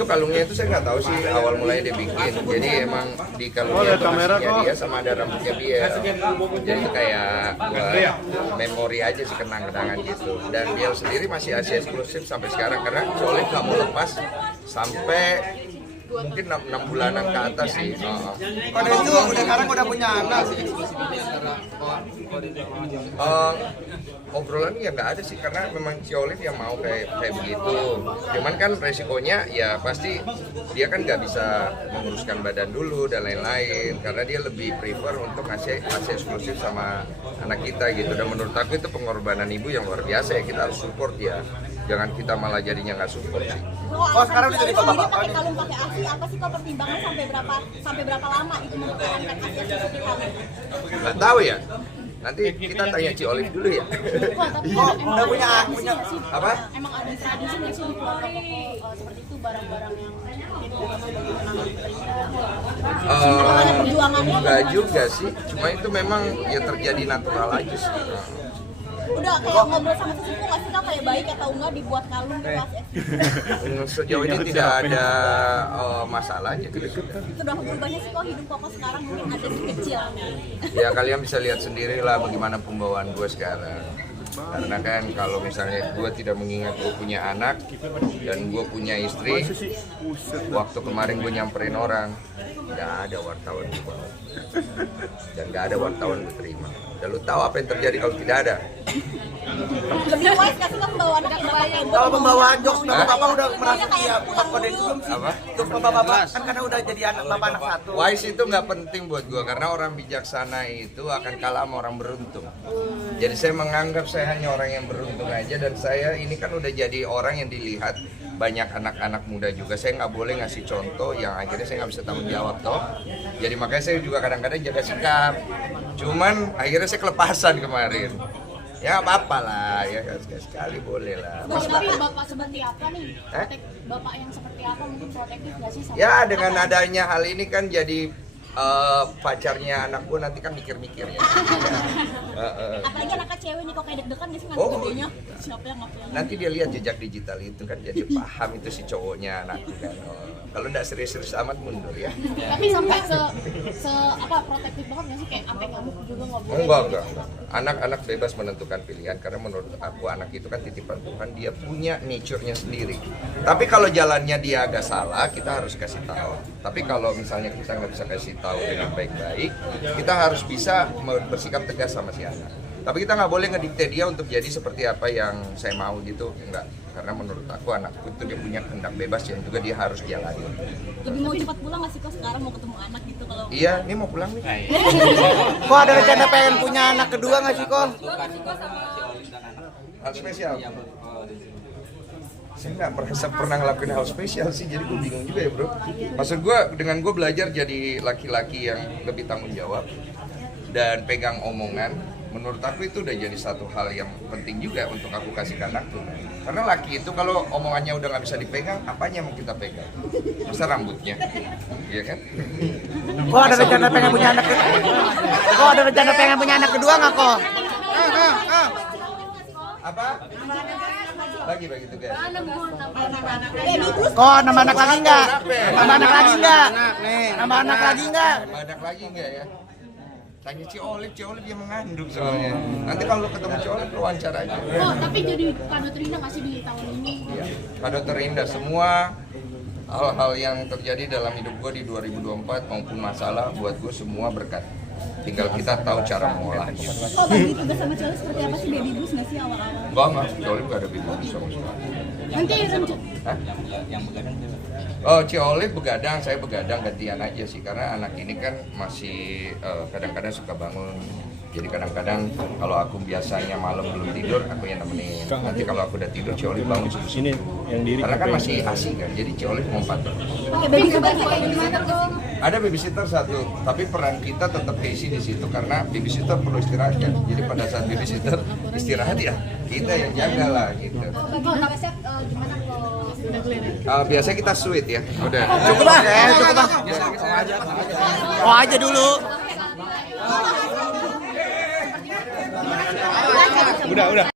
Itu kalungnya itu saya nggak tahu sih awal mulanya dia bikin. Jadi emang di kalungnya itu masihnya dia sama ada rambutnya dia. Jadi itu kayak memori aja sih, kenang-kenangan gitu. Dan dia sendiri masih Asia eksklusif sampai sekarang karena Colin nggak mau lepas sampai mungkin 6 bulanan ke atas sih. Pada itu sekarang udah punya anak sih. Obrolan ya nggak ada sih karena memang si Olive yang mau kayak begitu. Cuman kan resikonya ya pasti dia kan nggak bisa menguruskan badan dulu dan lain-lain karena dia lebih prefer untuk ngasih eksklusif sama anak kita gitu. Dan menurut aku itu pengorbanan ibu yang luar biasa ya, kita harus support ya. Jangan kita malah jadinya nggak support sih. Oh, sekarang udah jadi bapak-bapak. Pakai kalung pakai ASI apa sih kok pertimbangan sampai berapa lama itu mempertahankan ASI seperti kalung? Nggak tahu ya. Nanti kita tanya Ci Olive dulu ya. Kok udah punya apa? Emang ada tradisi nggak sih di keluarga kok seperti itu barang-barang yang enggak juga sih. Cuma itu memang ya terjadi natural aja sih. Udah kayak ngobrol sama sesepuh nggak sih kak kayak baik atau enggak dibuat kalung pas Sejauh ini tidak ada masalahnya gitu. sudah berubahnya sih kok hidup koko sekarang mungkin ada si kecil. Ya kalian bisa lihat sendiri lah bagaimana pembawaan gue sekarang. Karena kan kalau misalnya gue tidak mengingat gue punya anak dan gue punya istri, waktu kemarin gue nyamperin orang, nggak ada wartawan gue. Dan nggak ada wartawan gue terima. Dan lu tahu apa yang terjadi kalau tidak ada? Lebih wise kasih kan membawa anak ke depan. Kalau pembawaan jokes bapak udah merasa dia kode juga sih. Apa? Jokes bapak-bapak kan karena udah jadi anak bapak anak satu. Wise itu nggak penting buat gue karena orang bijaksana itu akan kalah sama orang beruntung. Jadi saya menganggap saya hanya orang yang beruntung aja dan saya ini kan udah jadi orang yang dilihat banyak anak-anak muda juga. Saya nggak boleh ngasih contoh yang akhirnya saya nggak bisa tanggung jawab toh. Jadi makanya saya juga kadang-kadang jaga sikap. Cuman akhirnya saya kelepasan kemarin. Ya apa-apa lah, ya sekali boleh lah. Tapi bapak seperti apa nih? Bapak yang seperti apa mungkin protektif nggak sih? Ya dengan adanya hal ini kan jadi pacarnya anak gue nanti kan mikir-mikir ya. Apalagi anak cewek nih kok kayak deg-degan nggak sih nanti gedenya? Siapa yang ngapain? Nanti dia lihat jejak digital itu kan jadi paham itu si cowoknya anakku kan. Kalau nggak serius-serius amat mundur ya. Tapi sampai se apa protektif banget nggak sih kayak sampai ngamuk juga nggak boleh? Enggak. Anak-anak bebas menentukan pilihan karena menurut aku anak itu kan titipan Tuhan, dia punya nature-nya sendiri. Tapi kalau jalannya dia agak salah, kita harus kasih tahu. Tapi kalau misalnya kita nggak bisa kasih tahu dengan baik-baik, kita harus bisa bersikap tegas sama si anak. Tapi kita nggak boleh ngedikte dia untuk jadi seperti apa yang saya mau gitu, enggak. Karena menurut aku anakku itu dia punya kehendak bebas yang juga dia harus jalani. Lebih mau cepat pulang nggak sih kok sekarang mau ketemu anak gitu kalau? Iya, ini mau pulang nih. Kok ada rencana pengen punya anak kedua nggak sih kok? Hal spesial. Saya nggak pernah ngelakuin hal spesial sih, jadi gue bingung juga ya bro. Maksud gue dengan gue belajar jadi laki-laki yang lebih tanggung jawab dan pegang omongan, menurut aku itu udah jadi satu hal yang penting juga untuk aku kasih ke anakku. Karena laki itu kalau omongannya udah nggak bisa dipegang, apanya mau kita pegang? Masa rambutnya, iya kan? Kok ada rencana pengen punya anak kedua? Kok ada rencana pengen punya anak kedua nggak kok? Apa? Bagi tugas. Kok nama anak lagi nggak? Nama anak lagi nggak? Nama anak lagi nggak? Nama anak lagi nggak ya? Tanya Ci Olive yang mengandung soalnya. Nanti kalau ketemu Ci Olive lu wawancara aja. Oh, tapi jadi kado terindah nggak sih di tahun ini? Iya, kado terindah semua hal-hal yang terjadi dalam hidup gue di 2024 maupun masalah buat gue semua berkat. Tinggal kita tahu cara mengolahnya. Oh, bagi tugas sama cewek seperti apa sih baby blues nggak sih awal-awal? Enggak, Ci Olive nggak ada bingung sama sekali. Nanti yang begadang juga. Oh, Ci Olive begadang, saya begadang gantian aja sih karena anak ini kan masih kadang-kadang suka bangun. Jadi kadang-kadang kalau aku biasanya malam belum tidur, aku yang nemenin. Nanti kalau aku udah tidur, Ci Olive bangun Sini yang diri. karena kan masih asik kan, jadi Ci Olive mau pantau. pakai baby blues kayak gimana tuh? Ada babysitter satu, tapi peran kita tetap Casey di situ karena babysitter perlu istirahat kan. Jadi pada saat babysitter istirahat ya kita yang jaga lah gitu. Gimana kok? Biasanya kita sweet ya. Udah. Cukup bang, cukup bang. Oh aja dulu. Udah.